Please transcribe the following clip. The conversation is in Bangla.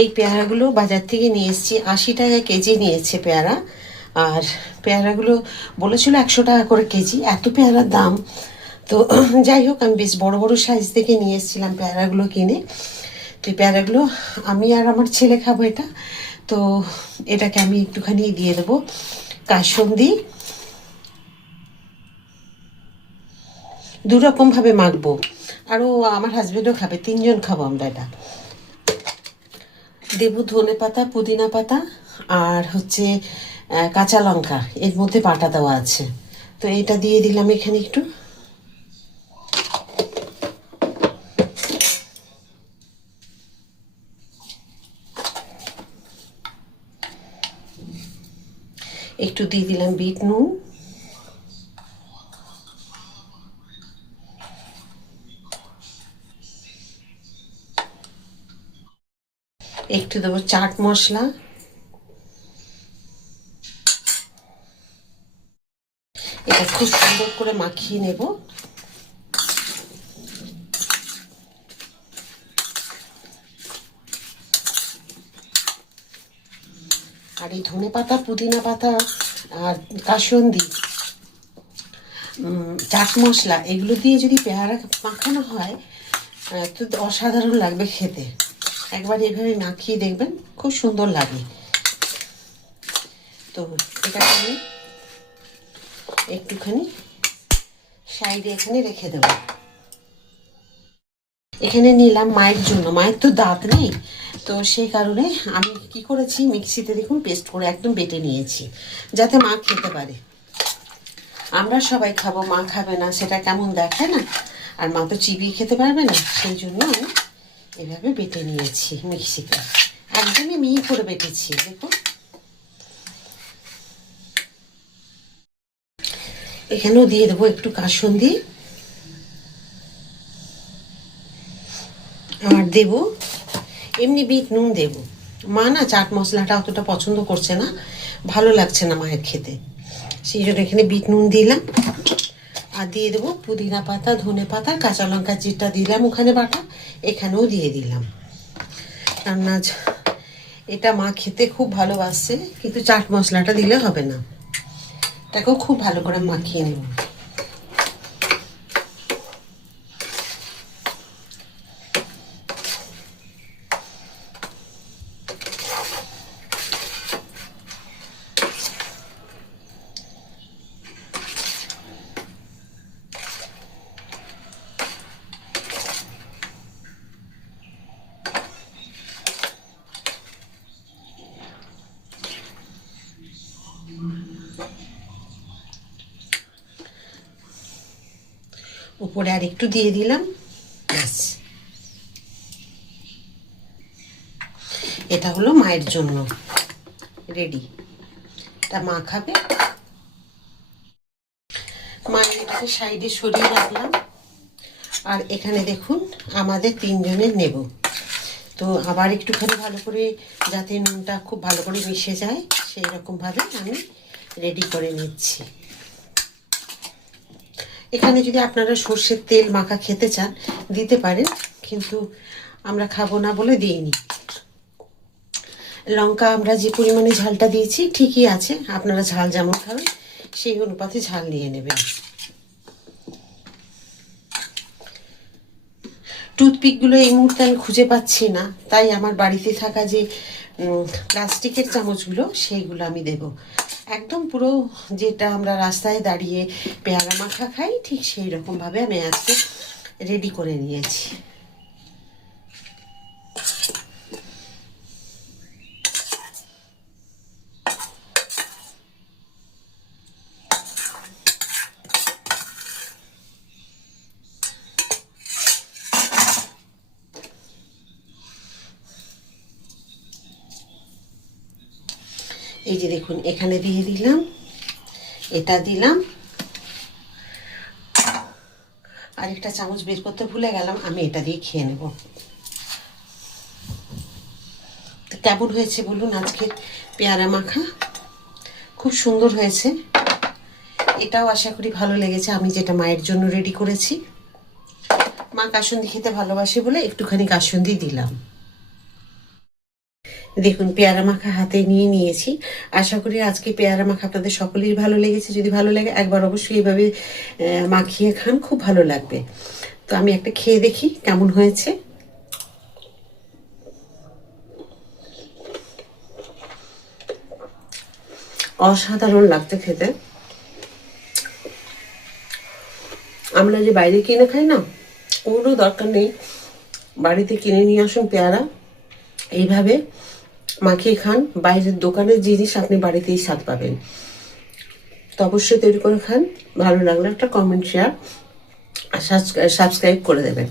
এই পেয়ারাগুলো বাজার থেকে নিয়ে এসেছি, 80 টাকা কেজি নিয়েছে পেয়ারা। আর পেয়ারাগুলো বলেছিল 100 টাকা করে কেজি, এত পেয়ারার দাম। তো যাই হোক, আমি বেশ বড় বড় সাইজ থেকে নিয়ে এসেছিলাম পেয়ারাগুলো কিনে। তো এই পেয়ারাগুলো আমি আর আমার ছেলে খাবো এটা। তো এটাকে আমি একটুখানি দিয়ে দেবো কাসুন্দি। দুরকমভাবে মাখবো, আরও আমার হাজবেন্ডও খাবে, 3জন খাবো আমরা এটা। দেবো ধনে পাতা, পুদিনা পাতা, আর হচ্ছে কাঁচা লঙ্কা, এর মধ্যে বাটা দেওয়া আছে। তো এটা দিয়ে দিলাম এখানে একটু। একটু দিয়ে দিলাম বিট নুন, একটু দেবো চাট মশলা, এটা খুব সুন্দর করে মাখিয়ে নেব। আর এই ধনে পাতা, পুদিনা পাতা আর কাসুন্দি, চাট মশলা, এগুলো দিয়ে যদি পেয়ারা মাখানো হয় তো অসাধারণ লাগবে খেতে। একবার এভাবে মাখিয়ে দেখবেন, খুব সুন্দর লাগে। তো এটা আমি একটুখানি সাইডে এখানে রেখে দেব। এখানে নিলাম মায়ের জন্য, মায়ের তো দাঁত নেই, তো সেই কারণে আমি কি করেছি, মিক্সিতে দেখুন পেস্ট করে একদম বেটে নিয়েছি, যাতে মা খেতে পারে। আমরা সবাই খাবো, মা খাবে না, সেটা কেমন দেখায় না। আর মা তো চিবিয়ে খেতে পারবে না, সেই জন্য আমি এভাবে বেটে নিয়েছি মিক্সিতে, একদমই মিহি করে বেটেছি। দেখুন এখানেও দিয়ে দেবো একটু কাসুন্দি, আর দেবো এমনি বিট নুন দেবো। মা না চাট মশলাটা অতটা পছন্দ করছে না, ভালো লাগছে না মায়ের খেতে, সেই জন্য এখানে বিট নুন দিলাম। আর দিয়ে দেবো পুদিনা পাতা, ধনে পাতা, কাঁচা লঙ্কা যেটা দিলাম ওখানে বাটা, এখানেও দিয়ে দিলাম। রান্না এটা মা খেতে খুব ভালোবাসছে, কিন্তু চাট মশলাটা দিলে হবে না। এটাকেও খুব ভালো করে মাখিয়ে নেব। উপরে আর একটু দিয়ে দিলাম, ব্যাস। এটা হলো মায়ের জন্য রেডি, তা মা খাবে। মায়ের এটাকে সাইডে সরিয়ে রাখলাম। আর এখানে দেখুন আমাদের 3জনের নেব, তো আবার একটুখানি ভালো করে, যাতে নুনটা খুব ভালো করে মিশে যায়, সেই রকমভাবে আমি রেডি করে নিচ্ছি। এখানে যদি আপনারা সর্ষের তেল মাখা খেতে চান দিতে পারেন, কিন্তু আমরা খাবো না বলে দিইনি। লঙ্কা আমরা যে পরিমাণে ঝালটা দিয়েছি ঠিকই আছে, আপনারা ঝাল যেমন খাবেন সেই অনুপাতে ঝাল নিয়ে নেবেন। টুথপিকগুলো এই মুহূর্তে আমি খুঁজে পাচ্ছি না, তাই আমার বাড়িতে থাকা যে প্লাস্টিকের চামচগুলো সেইগুলো আমি দেব। একদম পুরো যেটা আমরা রাস্তায় দাঁড়িয়ে পেয়ারা মাখা খাই, ঠিক সেই রকমভাবে আমি আজকে রেডি করে নিয়েছি। এই যে দেখুন এখানে দিয়ে দিলাম, এটা দিলাম, আরেকটা চামচ বের করতে ভুলে গেলাম, আমি এটা দিয়ে খেয়ে নেব। কেমন হয়েছে বলুন আজকের পেয়ারা মাখা? খুব সুন্দর হয়েছে। এটাও আশা করি ভালো লেগেছে, আমি যেটা মায়ের জন্য রেডি করেছি। মা কাসুন্দি খেতে ভালোবাসে বলে একটুখানি কাসুন্দি দিলাম। দেখুন পেয়ারা মাখা হাতে নিয়ে নিয়েছি। আশা করি আজকে পেয়ারা মাখা আপনাদের সকলেই ভালো লেগেছে। যদি ভালো লাগে একবার অবশ্যই এভাবে মাখিয়ে খান, খুব ভালো লাগবে। তো আমি একটা খেয়ে দেখি কেমন হয়েছে। অসাধারণ লাগতে খেতে। আমরা যে বাইরে কিনে খাই না, কোনো দরকার নেই। বাড়িতে কিনে নিয়ে আসুন পেয়ারা, এইভাবে মাখিয়ে খান। বাইরের দোকানের জিনিস আপনি বাড়িতেই স্বাদ পাবেন। তো অবশ্যই তৈরি করে খান। ভালো লাগলে একটা কমেন্ট, শেয়ার আর সাবস্ক্রাইব করে দেবেন।